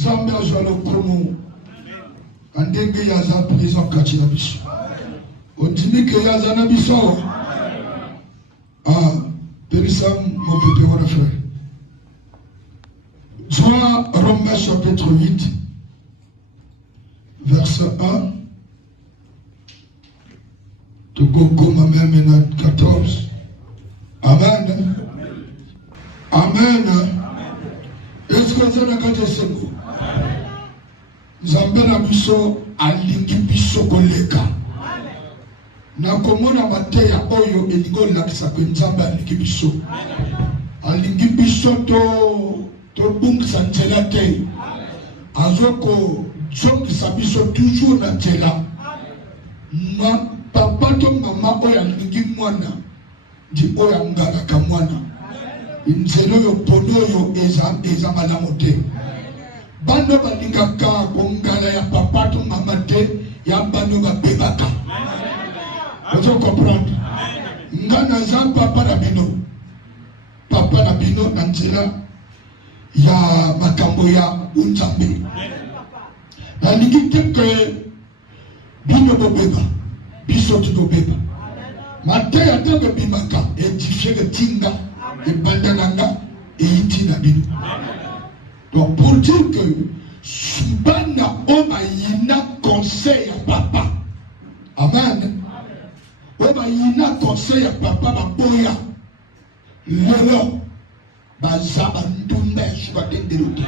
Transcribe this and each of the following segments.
Zambia Jalo Komo. Andenge Yaza prison Kachinabiso. Odimike Yaza Nabiso. Ah, Périsam, mon pépé, mon frère. Joie, Romains chapitre 8, verset 1. Togoko Mamena 14. Amen. Amen. Est-ce que vous avez regardé ce mot? Zambé na biso alingi biso koleka. Na komona mateya oyo elingo lakisa ke Nzambe alingi biso. Alingi biso to bungisa nzela te. Azoko zongisa biso toujours na nzela. Papa to mama oyo alingi mwana di oyo angalaka mwana. Nzela oyo pono oyo eza malamu te. Bano balingaka kongala ya papa to mama te ya bano babebaka. Vous comprenez? Ngana za papa na bino. Papa na bino na nzela ya makambo ya Nzambe. Nalingi te ke bino bobeba. Biso tu bobeba. Mateya te bebimaka édifier le tinga et bandananga et itina bino. Donc pour dire que Subana Oma yina conseil à papa. Amen. Oma yina conseil à papa baboya. Lelo baza bandumbe suka denderote.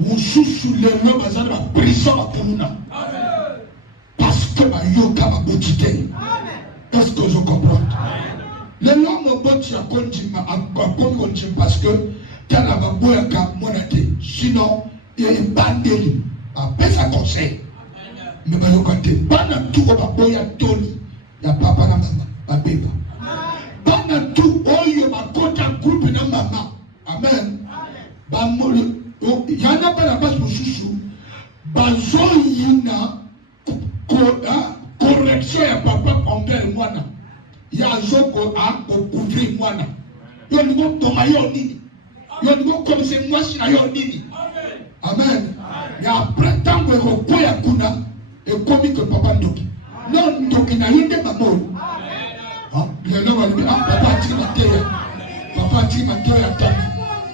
Mususu lelo baza ba prison bakuluna. Parce que bayoka babotite. Est-ce que je comprends? Lelo mo boti akonjima akonjima parce que tana baboya ka monate. Sinon il y a une bandeli. Après ça conseil. Mais bayoka te. Bana tout baboya toni. Ya papa na mama babeba. Bana tout oyo bakota groupe na mama. Amen. Ba moli yana bana bas mususu bazo yina correction ya papa envers mwana. Ya zoko a couvrir mwana. Yo ni mo toma yo nini. Yo ni mo comme c'est moi na yo nini. Amen. Ya après tant que koya kuna et comme que papa ndoki. Non ndoki na yinde mamo. Lelo walibi papa ati mateya. Papa ati mateya tani.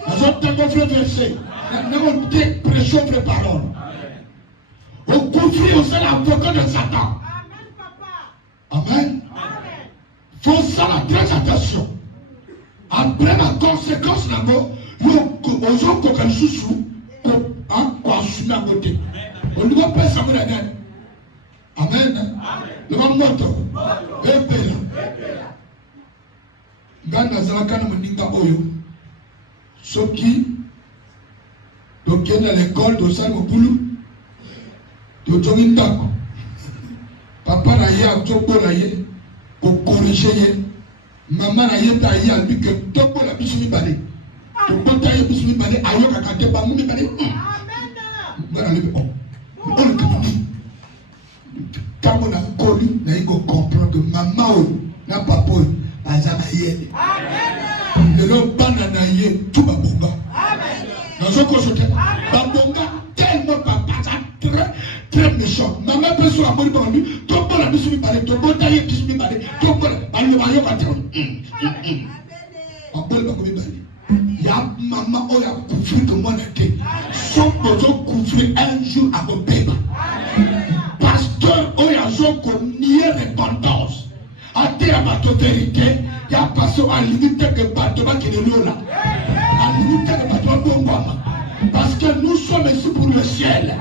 Azota ko frère verset. Na mo te pression frère parole. On confie au seul avocat de Satan. Amen papa. Amen. Faut ça la très attention. Après la conséquence là-bas, aux gens qui ont sous quoi assumer à côté. On ne va pas savoir la dette. Amen. Le mamoto. Epela. Gana zalaka na mninga oyo. Soki donc à l'école de Salmopulu. De Tomindako. Papa na ya toko na ye. Pour corriger, maman a été aïe à lui que tout la biche mi balé. Tout le taille biche mi balé, aïe à kate pas mi balé. Amen. On le dit. Quand on a connu, on a comprendre que maman n'a pas peur. Azana yé. Amen. Le long banana yé, tout va bonga. Amen. Dans ce côté, babonga tellement papa très méchant. Maman peut se raconter par lui. Tout le monde a mis balé. Tout le monde a mis balé. Tout le monde a mis balé. On peut le balé. Il y a maman qui a couvert que moi n'étais. Son besoin couvrir un jour à mon bébé. Pasteur qui a nié repentance. À terre à ta vérité, il y a passé à limite que Batoma qui est là. À limite que Batoma. Parce que nous sommes ici pour le ciel.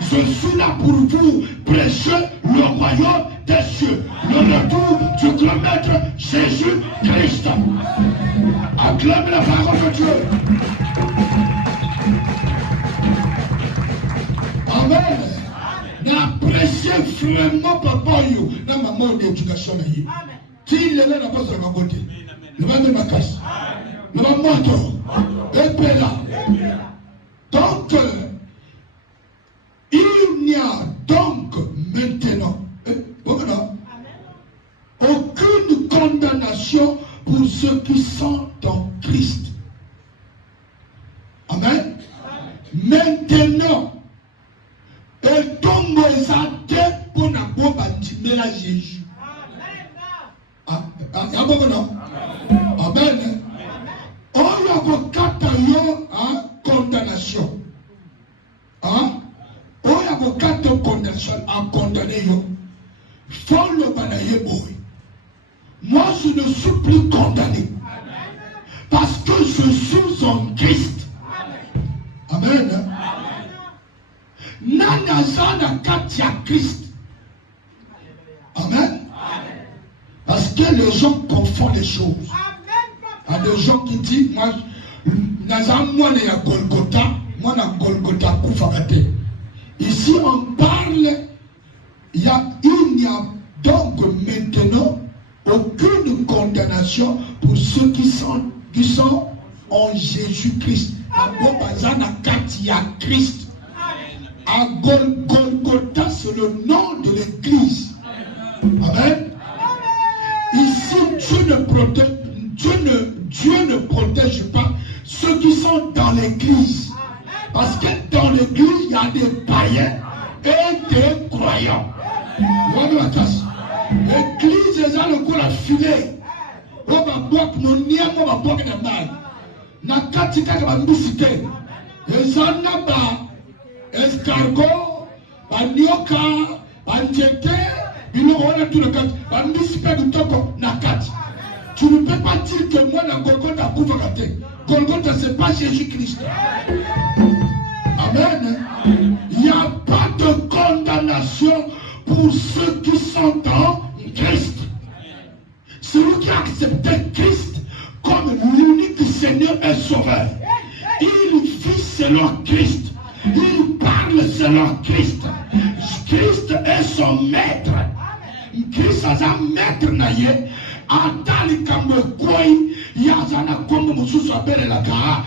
Je suis là pour vous prêcher le royaume des cieux. Le retour du grand maître Jésus-Christ. Acclame la parole de Dieu. Amen. N'appréciez vraiment papa yo. N'a maman d'éducation na yi. S'il est là, n'a pas sur ma côté. Le va de ma casse. Le va moto. Et là. Donc, il n'y a donc maintenant aucune condamnation pour ceux qui sont en Christ. Amen. Maintenant, et tombe ezate pour na bomba ndimela Jésus. Amen. Amen. On a avocate yo condamnation. On a avocate condamnation à condamner yo. Faut le banaye boy. Moi je ne suis plus condamné. Parce que je suis en Christ. Amen. Nana zana katia Christ. Amen. Parce que les gens confondent les choses. Il y a des gens qui disent, moi, moi, il y a Golgotha, moi, na Golgotha, Koufagate. Ici, on parle, il n'y a donc maintenant aucune condamnation pour ceux qui sont en Jésus-Christ. À Bobazana Katia Christ. À Golgotha, c'est le nom de l'église. Amen. Ici, Dieu ne protège pas ceux qui sont dans l'église. Parce que dans l'église, il y a des païens et des croyants. L'église est dans le coup à filer. On va boire mon nien, on va boire de mal. Nakatika va nous citer. Les anaba, escargot, banioka, banjete, ils ont tout le cas. Bandispé du toko, nakati. Tu ne peux pas dire que moi, la Golgotha, Koufagate. Golgotha, ce n'est pas Jésus-Christ. Amen. Il n'y a pas de condamnation pour ceux qui sont en Christ. Celui qui a accepté Christ comme l'unique Seigneur et Sauveur, il vit selon Christ. Il parle selon Christ. Christ est son maître. Christ est un maître naïe. Atali kamwe koi yazana kombo mususu abele la kaa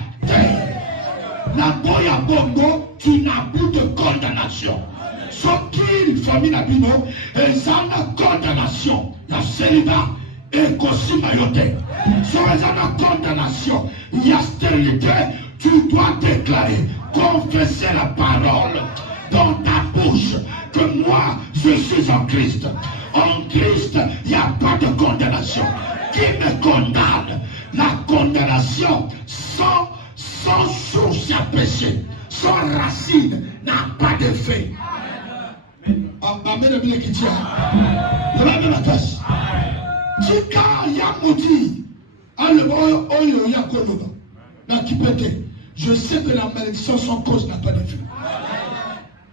na boya bongo, tu n'as plus de condamnation. Sauf qu'il famille nabino et zana condamnation ya célibat et kosi mayote. Sur zana condamnation ya stérilité, tu dois déclarer, confesser la parole dans ta bouche que moi je suis en Christ. En Christ, il n'y a pas de condamnation. Qui me condamne? La condamnation sans source à péché, sans racine, n'a pas de fait. Amen. Je sais que la malédiction sans cause n'a pas de fait.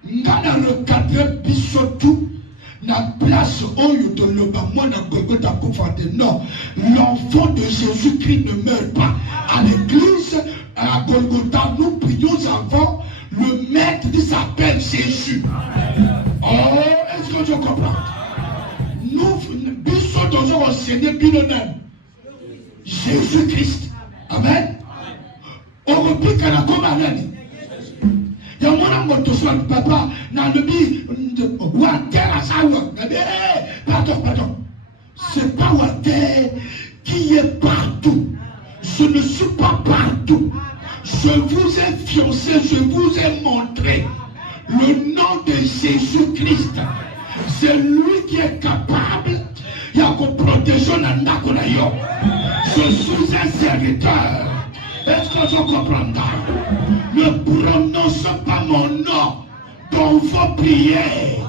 Ngana recadrer bisotou. La place oyo de l'Obama na Golgotha Koufagate. Non, l'enfant de Jésus-Christ ne meurt pas. À l'église, à Golgotha, nous prions avant le maître qui s'appelle Jésus. Oh, est-ce que tu comprends? Nous, nous dans un Seigneur binonème. Jésus-Christ. Amen. On repique à la commande. Il y a mon moto sur le papa, dans le bi, Walter à Sawa. Pardon. C'est pas Walter qui est partout. Je ne suis pas partout. Je vous ai fiancé, je vous ai montré le nom de Jésus-Christ. C'est lui qui est capable. Il y a qu'on protège Nandakonayo. Je suis un serviteur. Est-ce que je comprends? Ne prononce pas mon nom dans vos prières.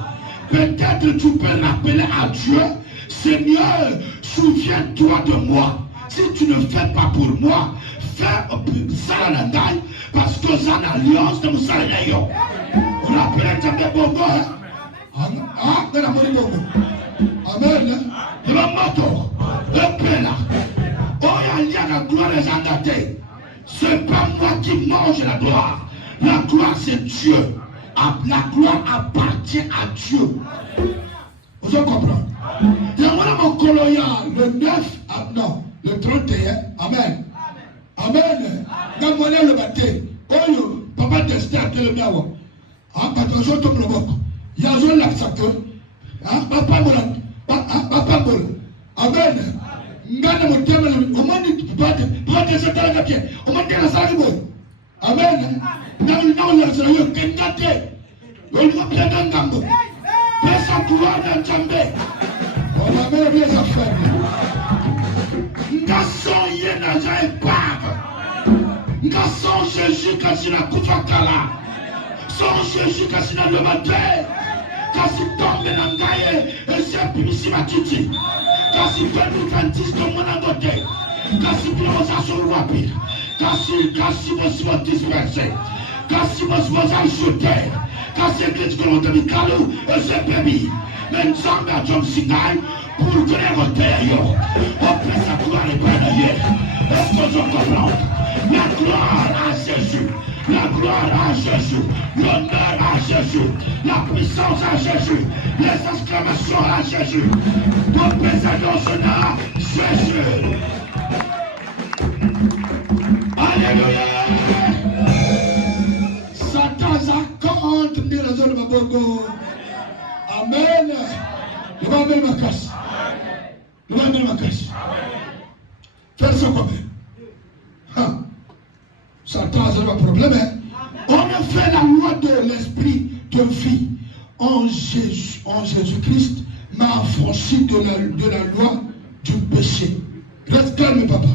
Peut-être tu peux rappeler à Dieu, Seigneur, souviens-toi de moi. Si tu ne fais pas pour moi, fais ça parce que c'est une alliance de Moussaïnayo. Vous rappelez jamais Bongo, Amen. Le moto, le pela. Oh, il y a la gloire des andatés. C'est pas moi qui mange la gloire. La gloire c'est Dieu. La gloire appartient à Dieu. Vous comprenez? Il y a mon colonia le 9, non, le 31. Amen. Amen. Dans mon le baptême. Oh, papa d'Esther, le miawa. Parce que je tombe le boc. Il y a un lapsateur. Papa Molan. Papa Molan. Amen. Ngana motema le omani pate cette la pied. Omani la sala boy. Amen. Non, le Kenkate. On va bien dans Gambo. Pesa pouvoir dans Djambé. On a même les affaires. Ngasson yena jai pave. Ngasson Jésus kasina kufakala. Son Jésus kasina le matin. Kasi tombe nangaye. Et c'est pimisi matiti. Kasi pelu kantis comme mon angote. Kasi plosa sur wapi. Kasi vous dispersé. Kasi vous ajouté. Kasi que tu l'as mis calou. Et c'est baby. Mais nous sommes à John Sinai. Pour que les montagnes, on peut savoir les banayer. Est-ce que je comprends? La gloire à Jésus, la gloire à Jésus, l'honneur à Jésus, la puissance à Jésus, les exclamations à Jésus. On peut s'annoncer à Jésus. Alléluia. Satan s'accorde de la zone de Mabogo. Amen. Le va mettre ma casse. Le va mettre ma casse. Faire ça comme Satan a un problème. On a fait la loi de l'esprit de vie en Jésus-Christ m'a affranchi de la loi du péché. Reste calme, papa.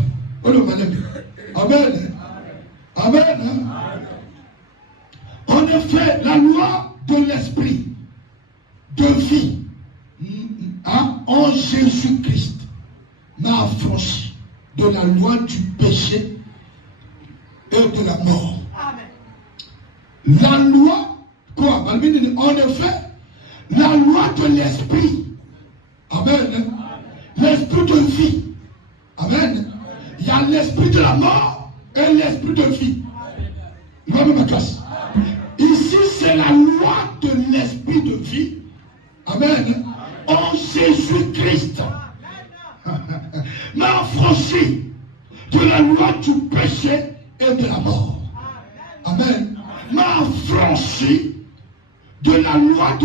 Amen. Amen. On a fait la loi de l'esprit de vie en Jésus-Christ m'a affranchi de la loi du péché et de la mort. Amen. La loi, quoi? En effet, la loi de l'esprit. Amen. L'esprit de vie. Amen. Il y a l'esprit de la mort et l'esprit de vie. Ici, c'est la loi de l'esprit de vie. Amen. En Jésus-Christ m'a affranchi de la loi du péché et de la mort. Amen. M'a affranchi de la loi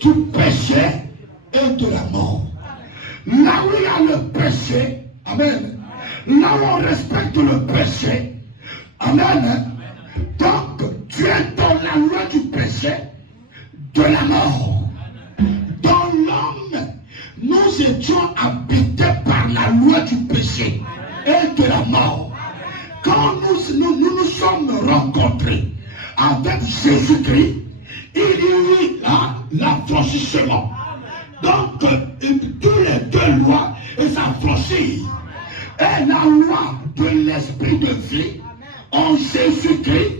du péché et de la mort. Là où il y a le péché, amen. Là où on respecte le péché, amen. Donc, tu es dans la loi du péché, de la mort. Dans l'homme, nous étions habités par la loi du péché et de la mort. Quand nous sommes rencontrés avec Jésus-Christ, il y a eu l'affranchissement. Donc, tous les deux lois, ils s'affranchissent. Et la loi de l'esprit de vie en Jésus-Christ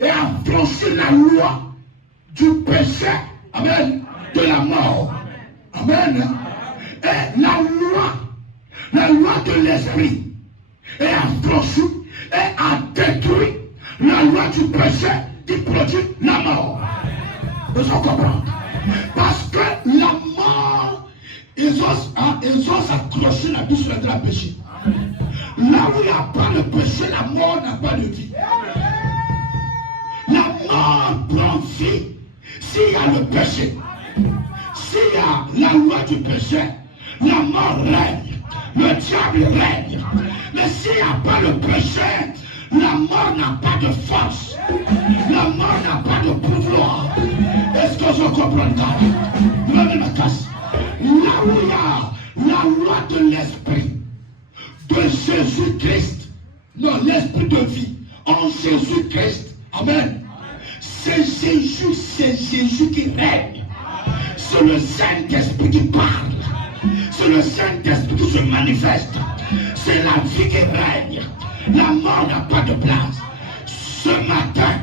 est affranchi la loi du péché, amen, de la mort. Amen. Et la loi de l'esprit est affranchie et a détruit la loi du péché qui produit la mort. Vous comprenez? Parce que la mort, ils ont accroché la bouche de la péché. Là où il n'y a pas de péché, la mort n'a pas de vie. La mort prend vie s'il y a le péché. S'il y a la loi du péché, la mort règne, le diable règne. Mais s'il n'y a pas le péché, la mort n'a pas de force. La mort n'a pas de pouvoir. Est-ce que je comprends ça? Là où il y a la loi de l'esprit de Jésus-Christ, non, l'esprit de vie en Jésus-Christ, amen. C'est Jésus qui règne. C'est le Saint-Esprit qui parle. C'est le Saint-Esprit qui se manifeste. C'est la vie qui règne. La mort n'a pas de place. Ce matin,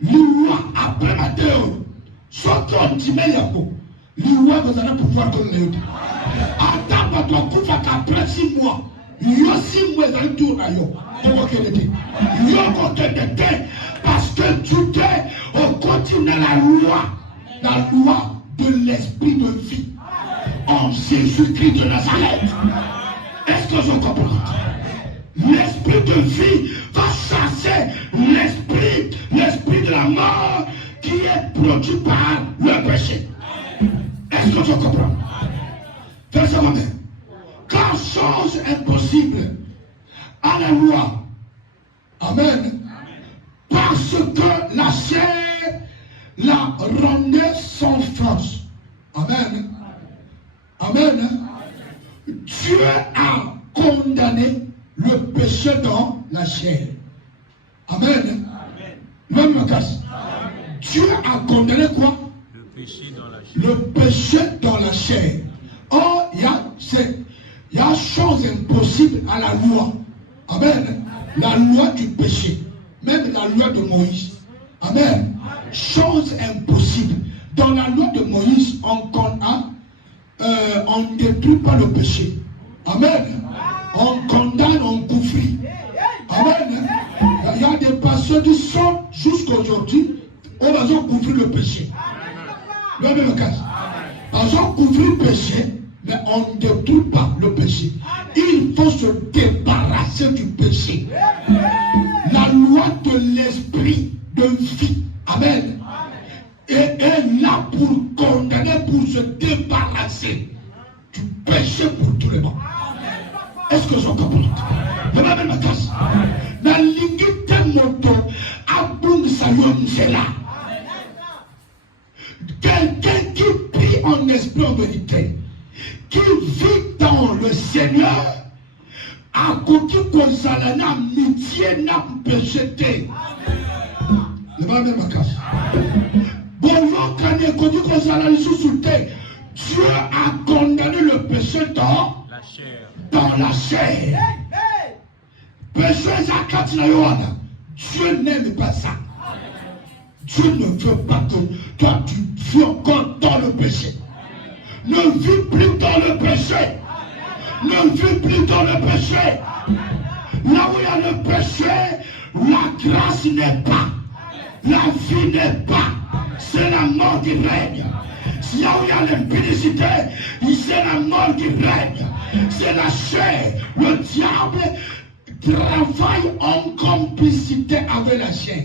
l'Iwa après Matteo, soit qu'on dit meilleur, l'Iwa vous allez pouvoir donner le attends pas toi, qu'on va qu'après 6 mois, il y a 6 mois, vous allez tout à yo. Il y a parce que tu t'es au continent la loi de l'esprit de vie en Jésus-Christ de Nazareth. Est-ce que je comprends? L'esprit de vie va chasser l'esprit de la mort qui est produit par le péché. Est-ce que je comprends? Verset 1. Car chose impossible à la loi. Amen. que la chair la rendait sans force. Amen. Amen. Dieu a condamné le péché dans la chair. Amen. Même ma casse. Dieu a condamné quoi? Le péché dans la chair. Or, il y a chose impossible à la loi. Amen. La loi du péché. Même la loi de Moïse. Amen. Chose impossible. Dans la loi de Moïse, on ne détruit pas le péché. Amen. On condamne, on couvrit. Amen. Il y a des pasteurs qui sont jusqu'à aujourd'hui, on va couvrir le péché. Le même cas. On couvre le péché, mais on ne détruit pas le péché. Il faut se débarrasser du péché. La loi de l'esprit de vie. Amen. Et est là pour condamner, pour se débarrasser du péché pour tout le monde. Est-ce que j'en comprends? Je m'appelle ma casse. La ligne de moto, Aboum Salom, c'est là. Quelqu'un qui prie en esprit en vérité, qui vit dans le Seigneur, à côté de Salana, amitié n'a péché. Je m'appelle ma casse. Dieu a condamné le péché dans la chair. Péché Dieu n'aime pas ça. Dieu ne veut pas que toi tu vis encore dans le péché. Ne vis plus dans le péché. Ne vis plus dans le péché. Là où il y a le péché, la grâce n'est pas. La vie n'est pas. C'est la mort qui règne. Là où il y a l'impudicité, c'est la mort qui règne. C'est la chair. Le diable travaille en complicité avec la chair.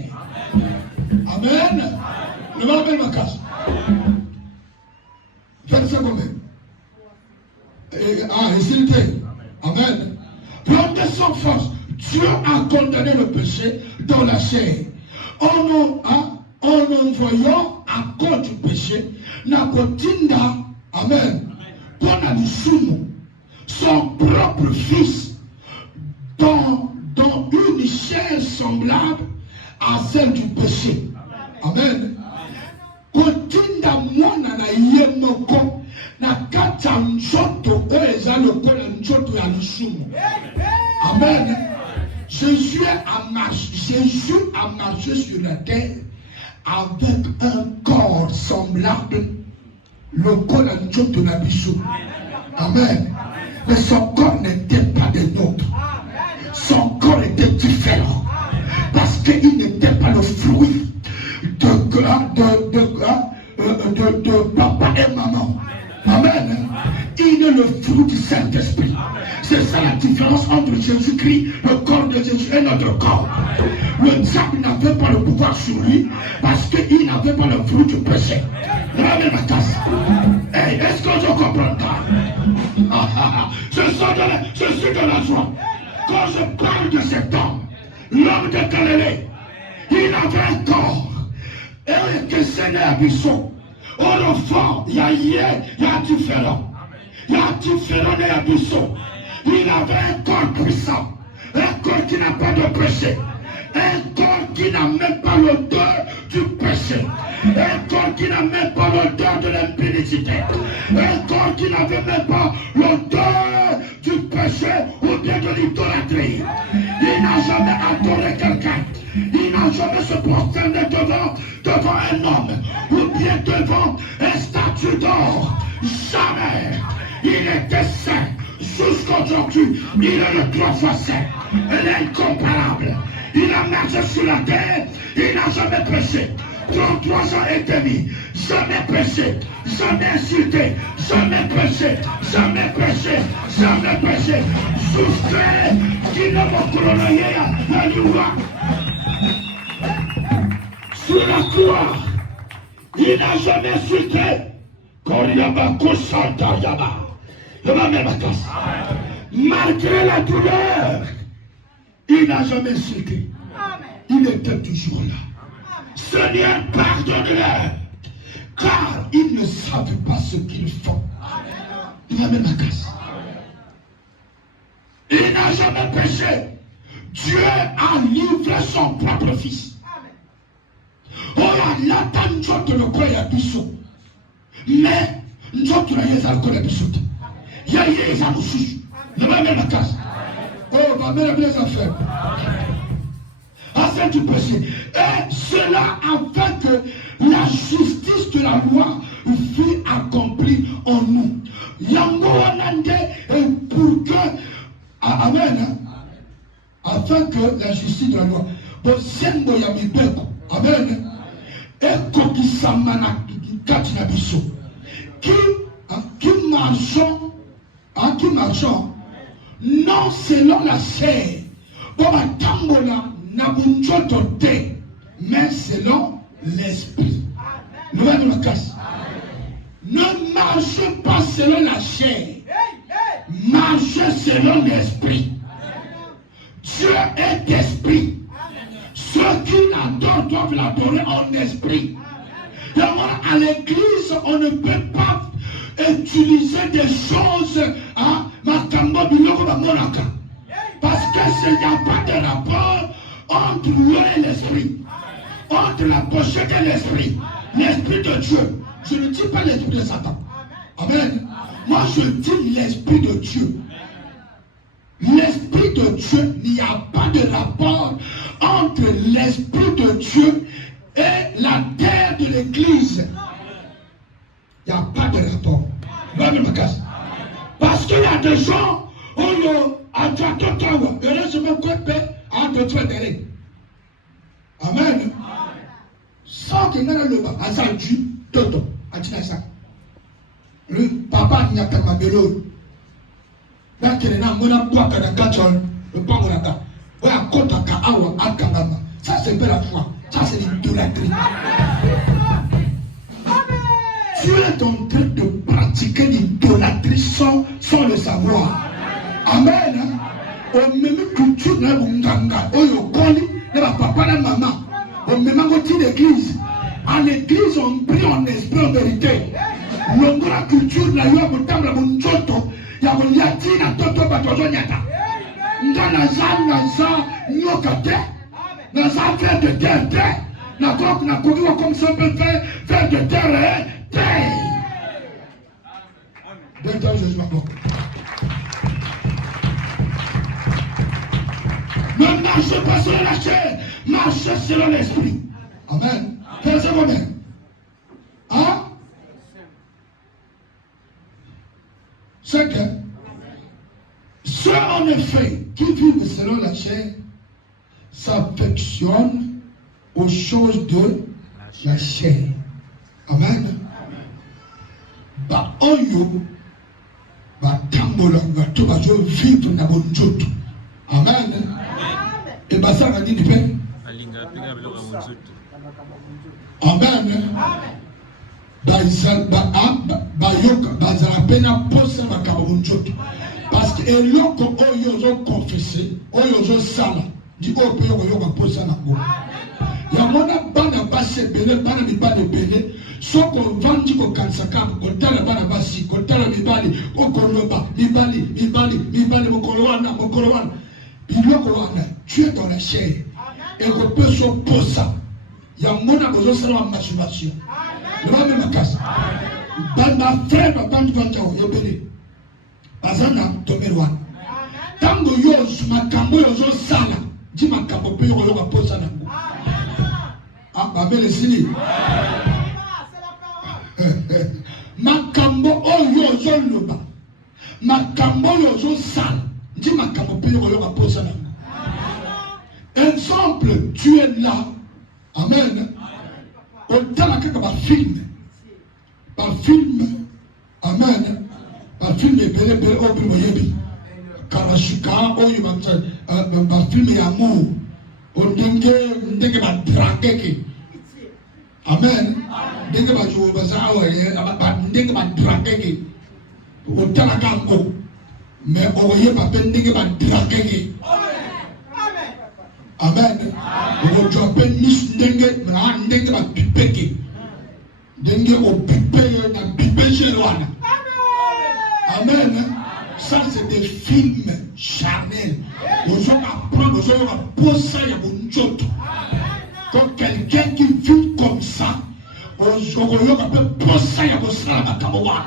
Amen. Le mal ma casse. Verset combien? Et s'il plaît. Amen. Rendez sans force. Dieu a condamné le péché dans la chair. En envoyant à cause du péché, Nakotinda, amen, son propre fils, dans une chair semblable à celle du péché. Amen. Kotinda mwana na yemoko na kata njoto oeza lokola njoto ya lisumu. Amen. Jésus a marché sur la terre avec un corps semblable le corps de la bichou. Amen. Mais son corps n'était pas des nôtres. Son corps était différent. Parce qu'il n'était pas le fruit de papa et maman. Amen. Il est le fruit du Saint-Esprit. C'est ça la différence entre Jésus-Christ, le corps de Jésus et notre corps. Le diable n'avait pas le pouvoir sur lui parce qu'il n'avait pas le fruit du péché. Ramène ma tasse. Hey, est-ce que je comprends ça? Je suis de la joie. Quand je parle de cet homme, l'homme de Galilée, il avait un corps. Et que Seigneur Bisson, au enfant, il y a différent. Il y a différent de la Bisson. Il avait un corps puissant, un corps qui n'a pas de péché, un corps qui n'a même pas l'odeur du péché, un corps qui n'a même pas l'odeur de l'impudicité, un corps qui n'avait même pas l'odeur du péché ou bien de l'idolâtrie. Il n'a jamais adoré quelqu'un, il n'a jamais se prosterné devant un homme ou bien devant un statue d'or. Jamais. Il était saint. Jusqu'aujourd'hui, il est le 3 fois saint. Il est incomparable. Il a marché sur la terre. Il n'a jamais péché. 33 ans et demi. Jamais péché. Jamais insulté. Jamais péché. Jamais péché. Jamais péché. Souffré. Qui ne m'a couronné à l'Iwa. Sur la croix. Il n'a jamais insulté. Koryaba Kosanta Yaba. Malgré la douleur, il n'a jamais cédé. Il était toujours là. Seigneur, pardonne-leur, car ils ne savent pas ce qu'ils font. Il va mettre la casse. Il n'a jamais péché. Dieu a livré son propre fils. Oh là, l'attente de le quoi y a biso. Mais nous autres, nous avons la biso. Il y a des amoussous. Il va mettre la casse. Oh, va mettre les affaires. Afin du péché. Et cela afin que la justice de la loi fût accomplie en nous. Yango wanande pour que amen. Afin que la justice de la loi. Bon, sembo ya mibeko. Amen. Et kokisamana katina biso. Qui marchons non selon la chair. Bon, tambola nabunjoto te, mais selon l'esprit. Nouvelle de casse. Ne marchez pas selon la chair. Marchez selon l'esprit. Dieu est esprit. Ceux qui l'adorent doivent l'adorer en esprit. Donc à l'église, on ne peut pas utiliser des choses parce qu'il n'y a pas de rapport entre l'eau et l'esprit, entre la pochette et l'esprit, l'esprit de Dieu. Je ne dis pas l'esprit de Satan. Amen. Moi je dis l'esprit de Dieu. L'esprit de Dieu, il n'y a pas de rapport entre l'esprit de Dieu et la terre de l'église. Il n'y a pas de rapport. Parce qu'il y a des gens où amen. Sans que le papa n'y a pas de l'eau. Ça c'est pas la foi. Ça c'est l'idolâtrie. Tu es en train de pratiquer l'idolâtrie sans le savoir. Amen. On même culture na munganga. Oyo koli na papa na maman. On même ngoti l'église. À l'église on prie en esprit en vérité. Longola culture na yo mutambla munjoto ya monyati na toto batozo nyata. Ngana za nyokate. Na za faire de terre. Na kok na kokiwa comme ça peut faire de terre. Bientôt je m'appelle. Ne marchez pas sur la chair, marchez selon l'esprit. Amen. Verset combien? Hein? 5. Ceux en effet qui vivent selon la chair s'affectionnent aux choses de la chair. Amen. Ba oyo ba tambola ba to ba jo vivre na bonjoto. Amen. Et ba ça va dire du pain. Amen. Ba yoka ba za pena posa ba ka bonjoto. Parce que eloko oyo zo confesser, oyo zo sala, di o pe oyo ba posa na go. Ya mona bana ba se bele bana mi ba de bele. Soko vandi ko kansaka ko tala bana basi ko tala mibali okoloba mibali mokolowana biloko wana tu es dans la chair et ko peut so posa ya mona bozo sala masturbation le ba me makasa banda frère bandi vanja o yobele azana tomerwa tango yo makambo yo zo sala di makambo pe yo ko posa na ko ba bele sini makambo oyo zoloba makambo oyo sale dit makambo pe oyo ka posa na exemple tu es là amen on tala ka ba film amen ba film bele o bi moyebi karashika oyo ba film ya amour on ndenge ba drageke amen. Ndenge ba jo ba za oye ba ndenge ba dragege o tala kango mais oye ba ndenge ba dragege Amen. On va appeler Miss Ndenge, Ndenge va piper. Ndenge au piper, na piper chez Loana. Amen. Ça, c'est des films charnels. Aux gens apprennent, aux gens apprennent ça, il y a mon jote. Quand quelqu'un qui vit comme ça, aux gens apprennent ça, il y a mon salamakamoua.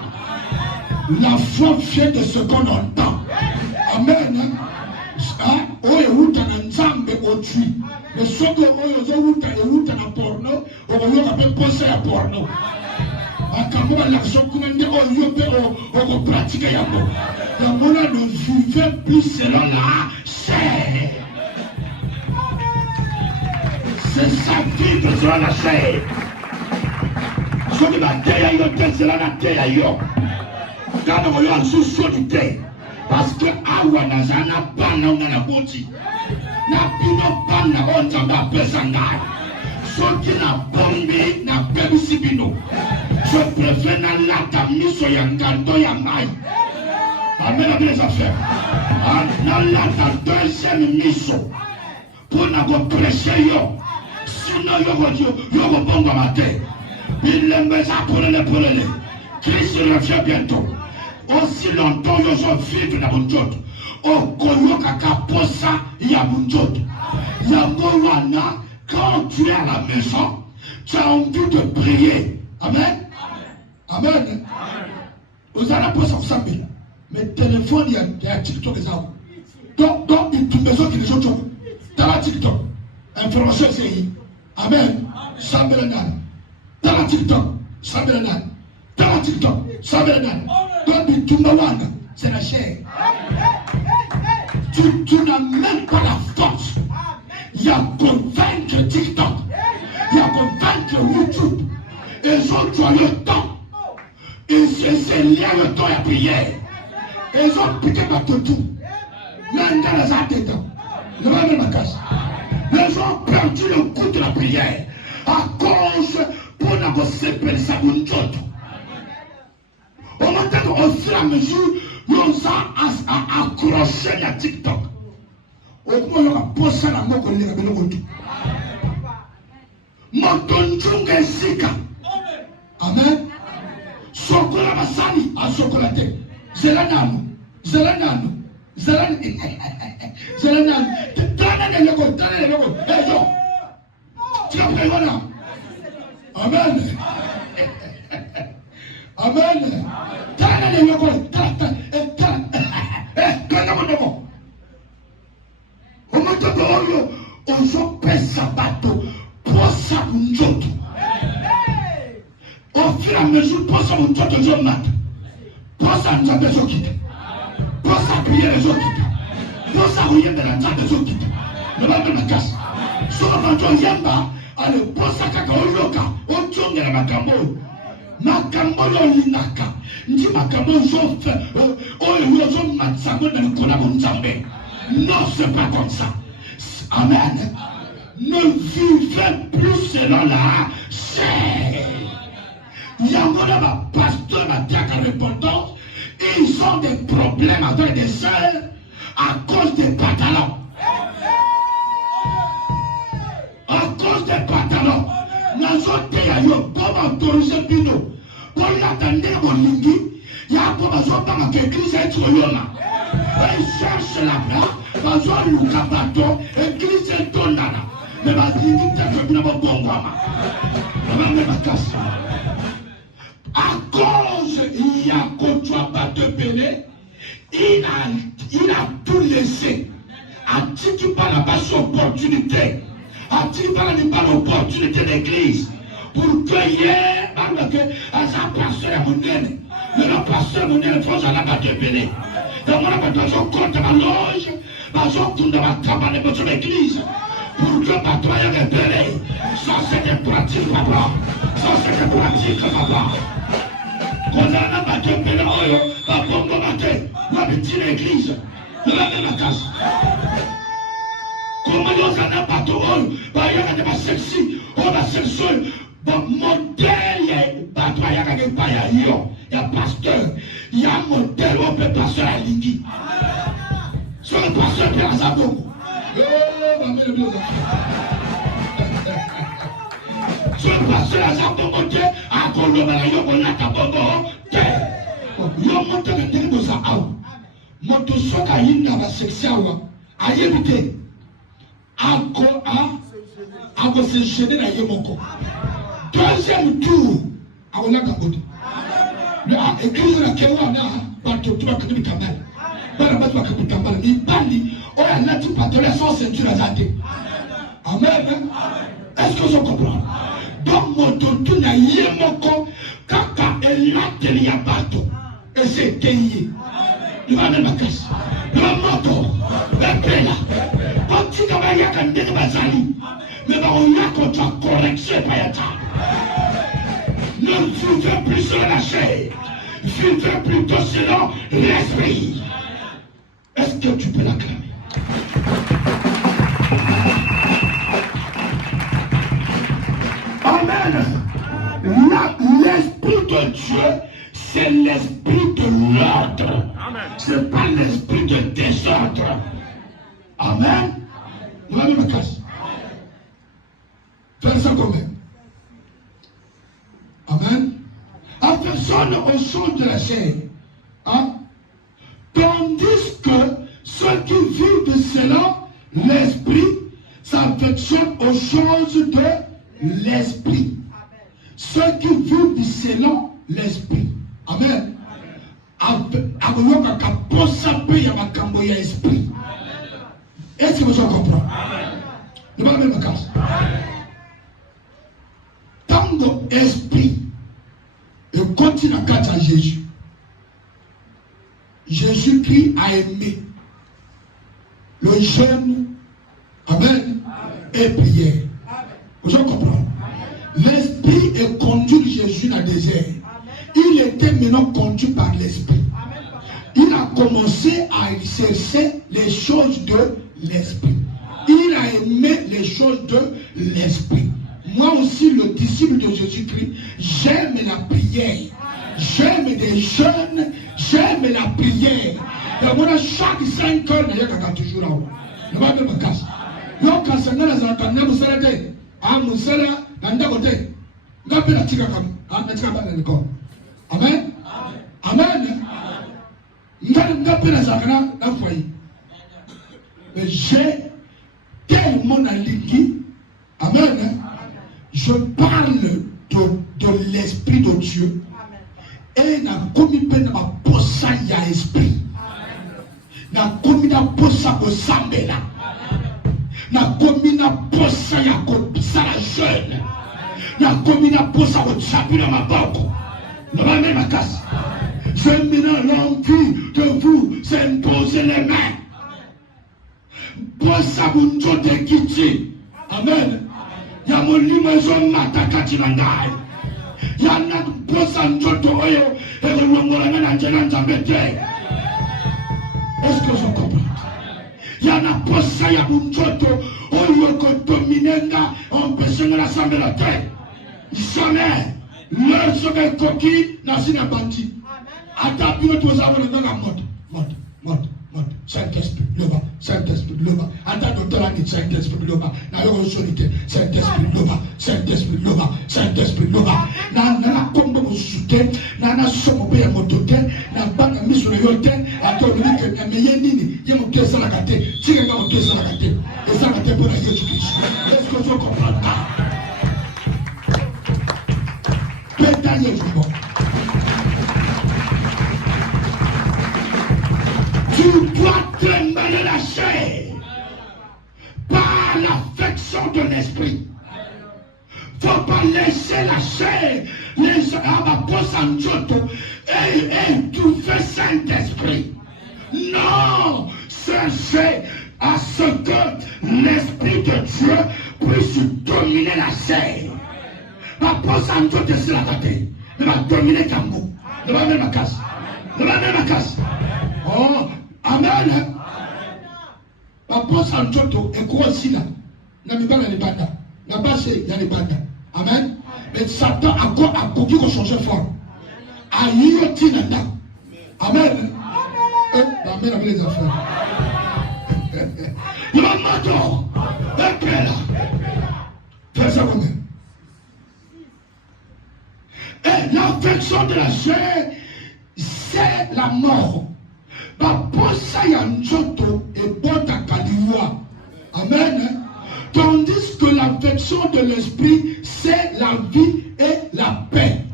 La foi vient de ce qu'on entend. Amen. Oyo wuta na nzambe otui. Mais soki oyo wuta na porno, oyo ka pe posa ya porno. Akambo ba l'action kumende oyo pe o pratique yango. La mona ne vivait plus selon la chair. C'est ça vivre selon la chair. Soki ba teya yo te selon la teya yo. Kana oyo asu sodi te. Parce que awa nazana bana na boti na bino bana onza ba pesanga soki na bombi na pebisi bino je préfère na lata miso ya ngando ya mai. Amen, mes affaires. Na lata deuxième miso pour na go prêcher yo sinon yo go bonga mate bilembe za pour le Christ revient bientôt. Aussi longtemps que je vis dans mon job, au koyoka kaposa ya mon job. Yamowana, quand tu es à la maison, tu as envie de prier. Amen. Amen. Vous allez pas sur ça, mais téléphone, il y a TikTok et ça. Donc, il y a une maison qui est autres. Dans la TikTok, information c'est Amen. Sabelanan. Dans la TikTok, Sabelanan. Dans la TikTok, Sabelanan. C'est la chair. Tu n'as même pas la force. Il y a convaincre TikTok. Il y a convaincre YouTube. Ils ont le temps. C'est lié le temps à prière. Ils ont piqué ma tout. Ils ont perdu le coup de la prière à cause pour la séparer sa bonjour. Au moment où, au fur et à mesure, nous avons accroché la TikTok. Au moment où on a posé la mot qu'on a besoin. Motonjunga Sika. Amen. Sokola Basani a chocolaté. Zelanam. Zelanam. Zelanam. Tanane lego. Ezo. Tu as pris voilà. Amen. Amen. Tanane lego. Au moment où on pèse sa bateau. Pour ça, au fur et à mesure, pour ça, on tente les hommes mat. Pour ça, nous avons des autres qui pour ça, prier les autres qui pour ça, on y a de la table des autres qui ne va pas me casser. Soit on y a pas, allez, pour ça, quand on y a, on tourne la macambo. Macambo, l'inaka. Ndi macambo, j'en fais, oh, ils ont mat, ça me donne qu'on a mon zambé. Non, c'est pas comme ça. Amen. Ne vivez plus selon la chair. Il y a un pasteur qui a répondance. Ils ont des problèmes avec des sœurs à cause des pantalons. À cause des pantalons. Nous avons autorisé Pino. Pour l'attendre mon lingi, il y a un église et ils cherchent là-bas. Ils ont le cabato, église et tonana. Mais ma vie, tu as bon à cause, il y a qu'on soit pas de péné, il a tout laissé. A-t-il pas la basse opportunité? A-t-il pas l'opportunité d'église? Pour cueillir, à sa pasteur à mon aile. Mais la pasteur à mon aile, il faut que j'en pas de péné. Donc, on a besoin de compte ma loge, besoin de ma cabane de l'église. Pour que ma toile est révélée. Ça, c'est des pratiques, papa. Ça, c'est des pratiques, papa. Quand on a battu un peu de oyo, va bongo maté, va petit l'église, va même la casse. Comment on a battu oyo, va y avoir des sexy, on a sexuel, va modèle, va y avoir des payailleurs, il y a pasteur, il y a un modèle, on peut passer à l'indi. Sur le pasteur, il y a un zabou. Oh, Ce pasteur a sa bonté, à Kolomala, Yobolata Bobo, yo monte na ndenge boza awa moto soka yinda ba sexual ayebite ako se gêner na yemoko deuxième tour awona kabote le église na kewa na bato tuba kadibi kamala bana bato bakabi kamala ni bandi o ya lati patole sans ceinture azate amen est-ce que vous comprenez donc moto tu na yemoko kaka elateli ya bato et c'est payé. Il va même à casse. Il va moto. Il va payer. Quand tu vas y aller, tu vas aller. Mais on a contre la correction. Ne vivez plus sur la chair. Vivez plutôt selon l'esprit. Est-ce que tu peux l'acclamer? Amen. L'esprit de Dieu, c'est l'esprit de l'ordre. Ce n'est pas l'esprit de désordre. Amen. Nous allons me casser. Verset combien? Amen. À personne aux choses de la chair. Hein? Tandis que ceux qui vivent selon l'esprit s'affectionnent aux choses de l'esprit. Ceux qui vivent selon l'esprit. Amen. Est-ce que vous comprenez? Nous allons me casser. Tant que l'esprit continue à catcher Jésus. Jésus-Christ a aimé le jeûne, amen, et prière. Vous comprenez? L'esprit est conduit Jésus dans le désert. Il était maintenant conduit par l'esprit. Il a commencé à chercher les choses de l'esprit. Il a aimé les choses de l'esprit. Moi aussi, le disciple de Jésus-Christ, j'aime la prière. J'aime des jeûnes, j'aime la prière. Et moi, chaque 5 heures, il y a toujours là-haut. Je vais me casser. Donc, quand c'est là, ça va nous aider. Ah, nous aider. Amen. Amen. Mais j'ai tellement aligné. Amen. Je parle de l'esprit de Dieu. Et na komi pe na posa ya esprit. Na komi na posa ko sambela. Na komi na posa ya ko sala jeune. Na komi na posa ko chapila maboko. Na ba même casse. C'est maintenant l'envie de vous s'imposer les mains. Posa bunjo te kiti. Amen. Ya molimo zo matakati mandai. Yana posa njoto oyo ekolongolanga na nzela nzambe te. Est-ce que je comprends? Yana posa ya njoto oyo kodominenga empêchenga l'assemblée la terre. Jamais le soke koki na sina bandi. Ata bino tozabo na mode. Saint-Esprit, le bas, Saint-Esprit, le bas. Ata docteur ani Saint-Esprit, le bas. Na yo solité, Saint-Esprit, le bas, Saint-Esprit, le bas, Saint-Esprit, le bas. Na kombo mo soute, na somo be ya motote, na banga miso na yote, ato ni ke na meye nini, ye mo kesa la kate, tika nga mo kesa la kate. Et ça kate pour la Jésus-Christ. Est-ce que tu comprends ça? Pétale du bon. Tu dois trembler la chair par l'affection de l'esprit. Il ne faut pas laisser la chair, les et étouffer Saint-Esprit. Non, cherchez à ce que l'Esprit de Dieu puisse dominer la chair. La pose en Dieu de la tête. Il va dominer Kambo. Il va même casse. Il va même casse. Oh, amen. La pose en Dieu est quoi aussi là? N'a pas les bandes. N'a pas les bandes. Amen. Mais Satan a quoi à beaucoup qui changer de forme. Aïe, Tinanda. Amen. Amen avec les affaires. Le matin, Pépéla. Verset combien? Et l'affection de la chair, c'est la mort. Amen. Tandis que l'affection de l'esprit, c'est la vie et la paix.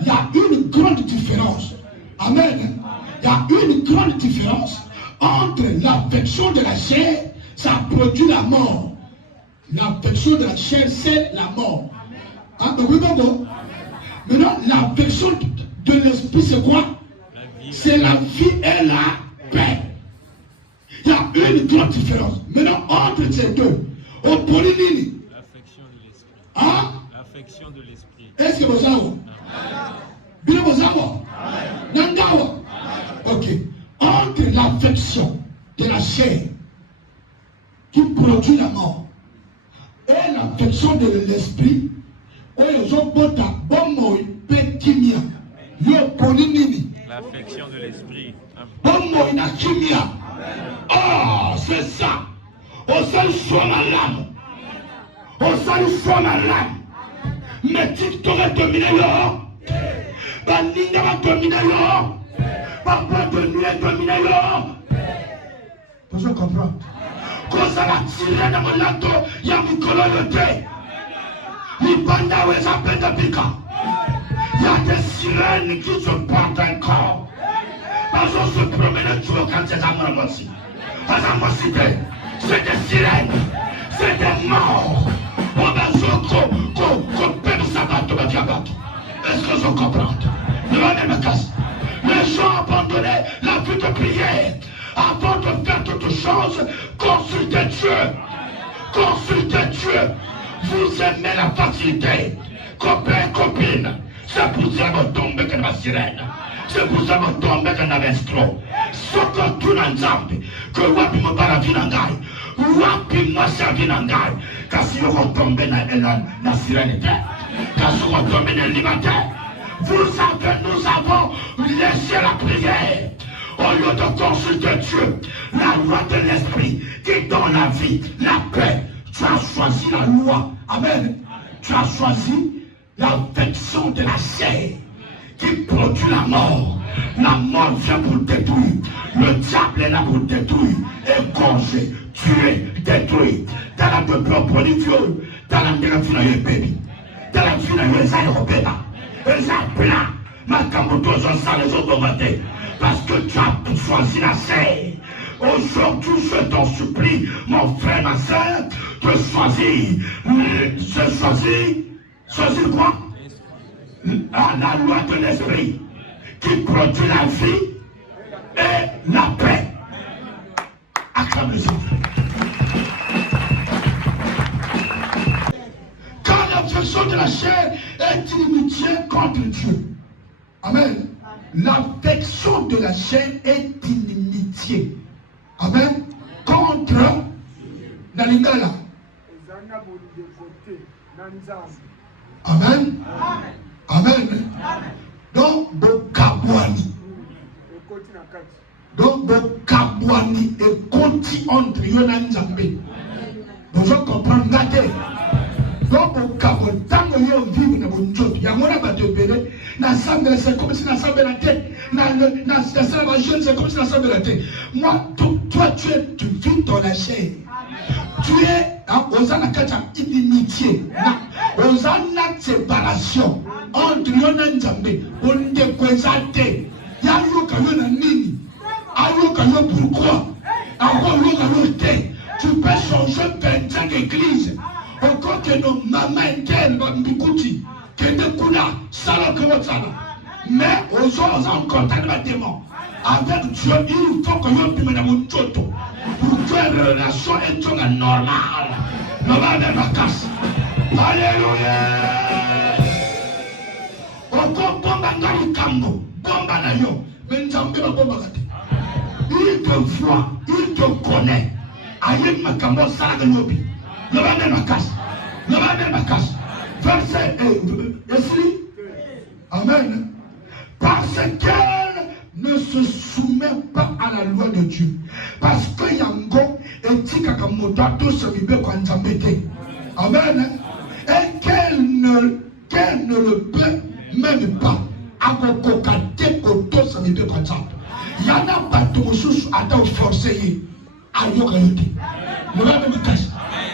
Il y a une grande différence. Amen. Il y a une grande différence entre l'affection de la chair, ça produit la mort. L'affection de la chair, c'est la mort. Hein? Maintenant, l'affection de l'esprit, c'est quoi? C'est la vie et la paix. Il y a une grande différence. Maintenant, entre ces deux, au Polinini. L'affection de l'esprit. Hein? L'affection de l'esprit. Est-ce que vous savez? Bien vous savez? Nangawa. Ok. Entre l'affection de la chair qui produit la mort et l'affection de l'esprit, l'affection de l'esprit. Oh, c'est ça. On s'en soit malade. On s'en soit malade. Mais tu t'aurais dominé là. Baninga va dominer là. Papa de nuit dominer là. Vous comprenez? Quand ça va tirer dans mon lato, il y a mon colonne. Les bandas où ils appellent de Pika. Il y a des sirènes qui se portent encore. Parce qu'on se promène toujours quand c'est à moi aussi. Parce à moi c'est des sirènes, c'est des morts. On va se qu'on perd sa bateau. Est-ce que je comprends? Les gens abandonnaient la vie de prière. Avant de faire toutes choses, consultez Dieu. Consultez Dieu. Vous aimez la facilité. Copain, copine. C'est pour ça que vous tombez comme la sirène. C'est pour ça que vous tombez comme un escroc. Ce que tout l'ensemble, que wapi me parle vie n'engaille. Wapi moi servi n'engaille. Car si vous tombez dans la sirène, car si vous tombez dans l'imité, vous savez, nous avons laissé la prière. Au lieu de consulter Dieu, la loi de l'esprit qui donne la vie, la paix, tu as choisi la loi. Amen. Tu as choisi l'affection de la chair qui produit la mort. La mort vient pour détruire. Le diable est là pour détruire, égorger, tuer, détruire. Dans la propre viol, dans la vie de bébé, dans la vie de l'Europe, les appelants, ma camotos, on sent les autres matés. Parce que tu as choisi la chair. Aujourd'hui, je t'en supplie, mon frère, ma soeur, de choisir. Choisir quoi? La loi de l'esprit qui produit la vie et la paix. Acclamez-y. Quand l'affection de la chair est inimitié contre Dieu. Amen. L'affection de la chair est inimitié. Amen. Contre Nalingala. Amen. Amen. Donc, Bokabouani. Donc, Bokabouani est conti entre Yonan Zambé. Vous comprenez? Donc, Bokabouani, tant que vous vivez dans votre job, il y a un peu l'assemblée, c'est comme si l'assemblée la tête. L'assemblée jeune, c'est comme si l'assemblée la tête. Moi, toi, tu vis dans la chair. Tu es aux anakata inimitié. Aux anak séparation. Entre Yonan Zambé, on ne présente. Yayo Kayo Nini. Ayo Kayo pourquoi? Ayo Kayo té. Tu peux changer 25 églises. Encore que nos mamans interne, Mbikuti. Mais aux gens en contact avec des démons. Avec Dieu, il faut que nous puissions mon choto. Pour que la relation soit normale. Normal de ma casse. Alléluia. Encore bomba ngari kambo. Bomba na yo. Mais nous avons bomba gâté. Il te voit, il te connaît. Aïe ma kambo sara de nobi. Normal de ma casse. Normal de ma casse. Verset Amen. Parce qu'elle ne se soumet pas à la loi de Dieu. Parce que Yango et Tika Kamodato se vivait quand Zambete. elle ne le peut même pas. Akokokate koto samibe kwanzambe. Yana bato mosusu ata forcé à yokayote. Le va même casse.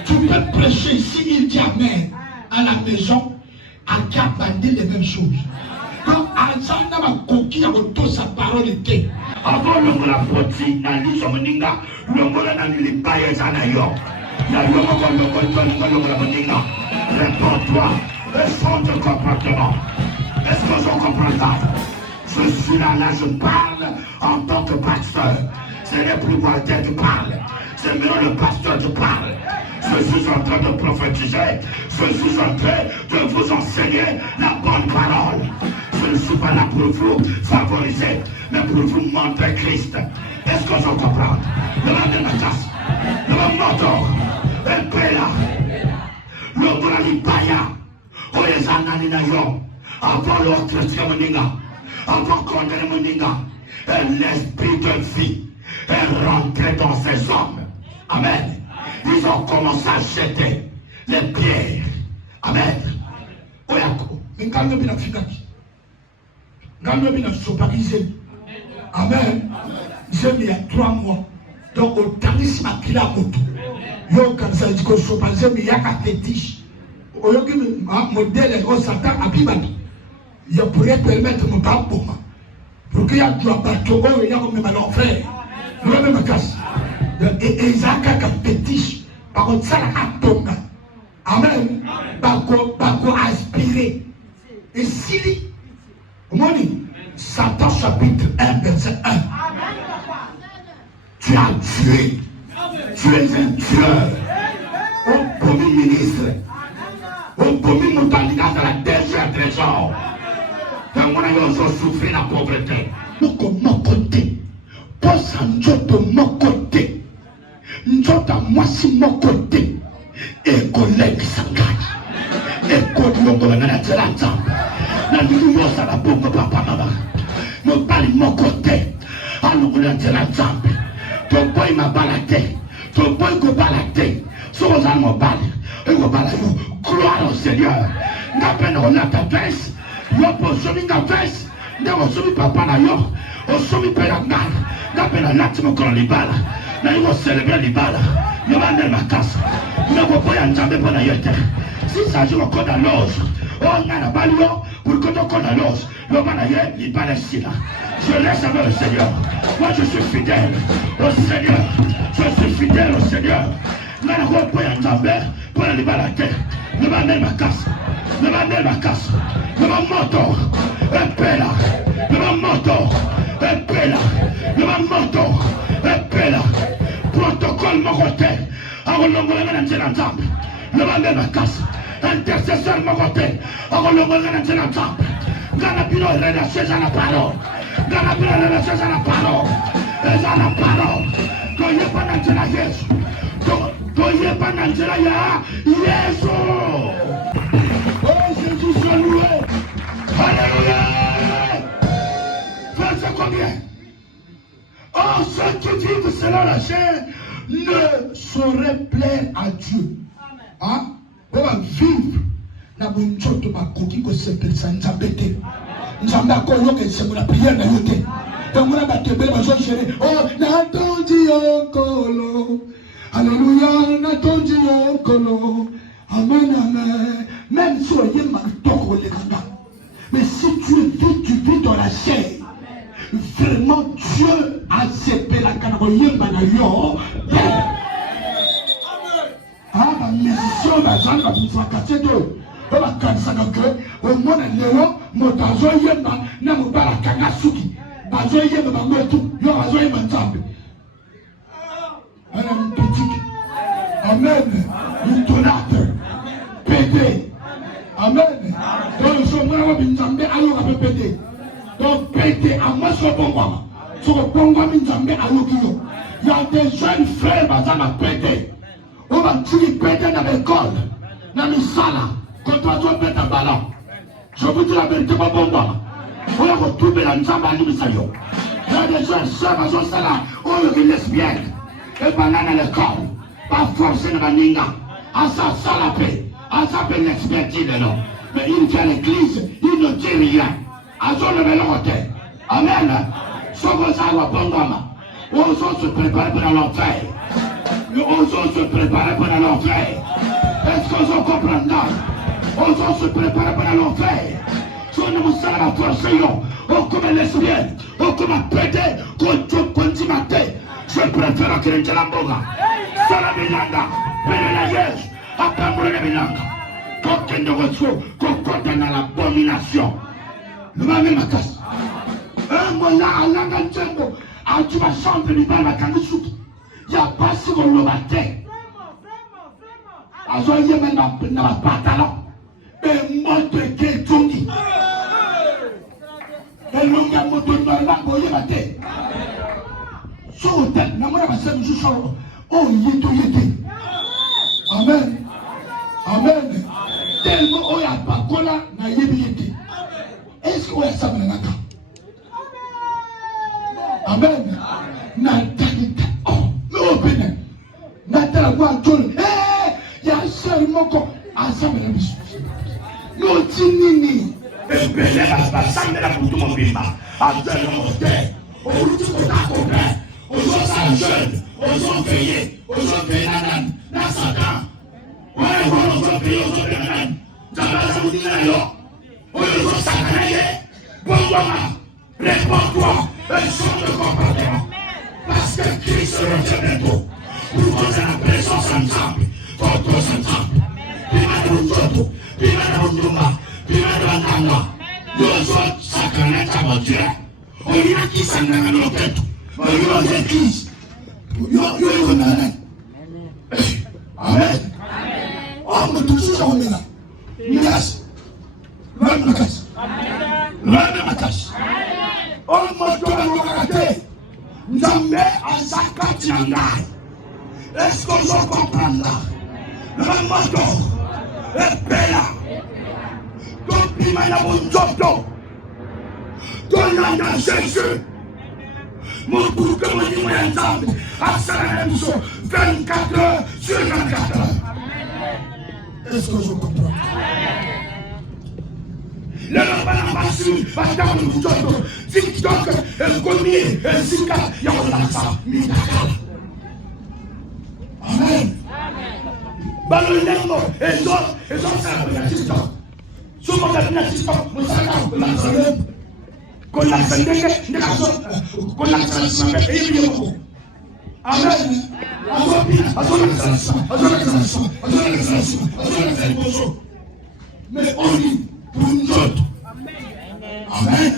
Tu peux prêcher ici, il dit amen à la maison, à qui a bandé les mêmes choses. Donc, Azana ma coquille a auto sa parole était. Avant le la poti, na liso moninga, le mola na li baye zana yo. La yo la moninga. Réponds-toi, est-ce qu'on te comportement? Est-ce que je comprends ça? Je suis là, je parle en tant que pasteur. Ce n'est plus Walter qui parle, c'est mieux le pasteur qui parle. Je suis en train de prophétiser, je suis en train de vous enseigner la bonne parole. Je ne suis pas là pour vous favoriser, mais pour vous montrer Christ. Est-ce que je comprends? Demandez ma classe, demandez mon tour, et puis là, le Bralipaya, Oyezanani Nayo. Avant l'entretien moninga, avant condamner moninga, et l'esprit de vie est rentré dans ces hommes. Amen. Ils ont commencé à jeter les pierres. Amen. Oyako, ngambe bina fikaki. Ngambe bina soparisé. Amen. J'ai mis il y a 3 mois. Donc au tanis makila moto. Yo kansa diko soparisé mais yaka fétiche. Oyoki modèle au Satan abibaki. Je pourrais permettre mon papa pour qu'il y ait du bateau, il y a même l'enfer. Nous avons même casse. Et Isaac a pétiche. Par contre, ça a tombé. Amen. Bako aspiré. Et si, on dit, Satan chapitre 1, verset 1. Tu as tué. Tu es un tueur. Au premier ministre. Au premier montagnard de la dernière trésor. Ils ont souffert la pauvreté. Mon côté. Pour ça, de mon côté. Nous moi si mon côté. Et collègue s'engage. Et collègue de la jambe. Nous ça va pour papa, maman. Nous parlons mon côté. Alors, on a de la jambe. Ton boy m'a baladé. Ton boy m'a baladé. Sur aux âmes, on parle. Et on parle. Gloire au Seigneur. N'a pas de ta face. Yo posomi ka vese, nde posomi papa na yo, osomi pe na ngal, na pe na lati mo kono libala, na yo célébrer libala, yo va ndel makasa, yo ko poya njambe pona yote. Si ça joue encore dans l'ose, oh na bali yo, pour que tu connais l'ose, yo mana ye libala sila. Je laisse avec le Seigneur. Moi je suis fidèle au Seigneur. Je suis fidèle au Seigneur. Na ko poya njambe pona libala te. Yo va ndel makasa. Ne va ma casse, ne va moto, et pela, ne va moto, et pela, ne va moto, et pela, protocole mon côté, à l'ongole de l'ensemble, ne va ma casse, intercesseur mon côté, à l'ongole de l'ensemble, Ganapino est relâché à la parole, Ganapino est relâché à la parole, et à la parole, quand il n'y a pas d'antenne Jésus, quand il n'y a pas d'antenne Jésus. Oh Jésus soit loué. Alléluia. Verset combien? Oh, ceux qui vivent selon la chair ne sauraient plaire à Dieu. Hein? On va vivre. Na bonjoto makoki ko sepelisa nzambete. Nzamba ko yoke semuna prière na yote. Donc on a battu belle maison chérie. Oh, n'attendis encore. Alléluia, n'attendis encore. Amen, amen. Même si on y est mal, mais si tu vis dans la chair, vraiment Dieu a séparé la canaroyenne banayo. Ah, ma mission, ma zone, ma mission, cassé de. On va casser que au moins Léo, mon tazo yema, n'a pas la kanasuki. Bazo yema, ma moto, yo bazo yema nzambe. Un petit. Amen. Une tonate. Pété. Amen. Donc, je suis vraiment Binzambe, alors on peut péter. Donc, péter, à moi, sur le bon moment. Sur le bon moment, Binzambe, alors il y a des jeunes frères, qui ont pété. On va tuer péter dans l'école, dans le sala, quand on doit péter un ballon. Je vous dis la vérité, pas bon moment. On va retrouver la Nzamba à l'Imisayo. Il y a des jeunes sœurs, qui sont là, on est lesbiennes. Et pendant l'école, pas forcer dans la ninga. À ça, ça la paix. À ça, l'expertise, non. Mais il vient à l'église, il ne dit rien. Amen. Osons se préparer pour l'enfer. Osons se préparer pour l'enfer. Est-ce qu'on se comprend là? Osons se préparer pour l'enfer. Si on nous sert la force, on comme lesbienne, on comme pédé, qu'on dit maté. Je préfère que les gens boga. Sala bilanga, pele yes, apambre le bilanga. Quand on reçoit, qu'on condamne à l'abomination. Nous m'avons ma casse. Un moyen à l'angantembo, à tu vas chanter les balles à Kangousou. Il n'y a pas si on le battait. À ce moment-là, il n'y a pas de talent. Et moi, tu es qui est tout dit. Et l'on a mon tour dans la boye batté. Sur le thème, la monnaie va se faire sur oh, yéto. Amen. Amen. Tellement, oh, il n'y a pas de là, n'a yébi. Est-ce qu'on a ça dans la carte? Amen. Nathalie, oh, no peine. Nathalie, moi, tout. Il y a seulement qu'on a ça dans la mission. No tinini. Et bien, la ça de la bouton mon bimba. À seulement terre. Au bout de ta copain. Aux autres jeunes. Aux autres payés. Aux autres payés nanan. Na Satan. Ouais, aux autres payés. Aux autres nanan. T'as vous dire alors. Aux autres sacanés. Bon, réponds-toi. Un son de comportement. Parce que Christ revient bientôt. Pour causer la présence ensemble. Contre ensemble. Pima de Joto. Pima de Nduma. Pima de Ndanga. Nous autres, sacanés à mon Dieu. On y a qui s'en a dans nos têtes. On y a des églises. Amen. Oh, mais tout ça, on est là. Yes. L'homme me casse. L'homme me casse. Oh, mon Dieu, on va rater. Jamais en saccade n'engaille. Est-ce qu'on va comprendre là? Le moto est bella. Comme il m'a dit mon job. Comme dans Jésus. Mon pour que mon dit mon ensemble. À ça, la même chose. 24 heures sur 24 heures. Est-ce que je comprends? Le nom de la passion, Madame Moutoto, TikTok, el Gomi, el Zika, Yaolasa, Midaka. Amen. Balonemo, et d'autres, ça, la TikTok. Souvent, la TikTok, mon salam, la Zalem, qu'on a fait des qu'on a fait Amen. Mais on dit pour nous autres. Amen.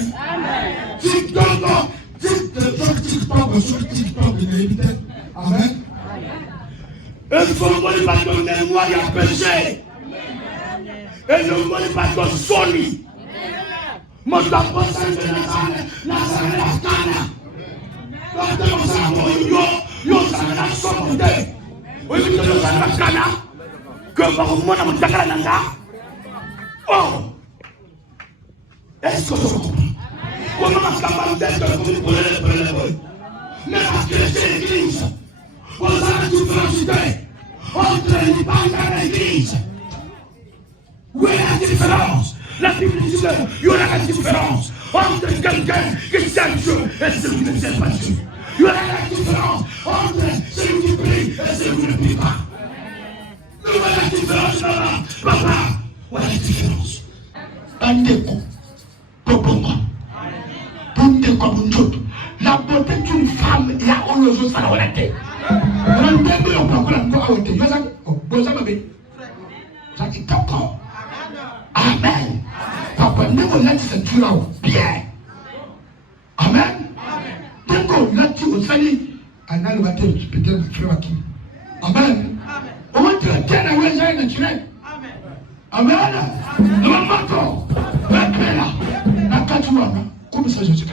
TikTok, sur TikTok, il est Amen. Et il faut que le patron de moi, il a péché. Et le monde n'est pas de Sony. Mon tampon, c'est de la Cana. Yo sana somonde. Oui, yo sana kana. Comme moi, on t'a kana. Oh. Est-ce que tu comprends? Comment ma camarade d'être pour les mais parce que c'est l'église. On a la différence entre l'Église et l'église. Où est la différence? La Bible dit qu'il y aura la différence entre quelqu'un qui sait Dieu et celui qui ne sait pas Dieu. Il y aura la différence entre celui qui prie et celui qui ne prie pas. Où est la différence là? Papa, où est la différence? Andeko, Popoma, Pondeko Bunjoto. La beauté d'une femme est à Olozo Salawate. Rendez-vous au Papa encore à Ote. Amen. Papa, ne vous laissez cette fille bien. Amen. Dès qu'on l'a dit au salut, on a le bâtiment du pédale de Tuaki. Amen. On va te la terre à Wazay naturel. Amen. Amen. Amen. La Katouana, comme ça je sais.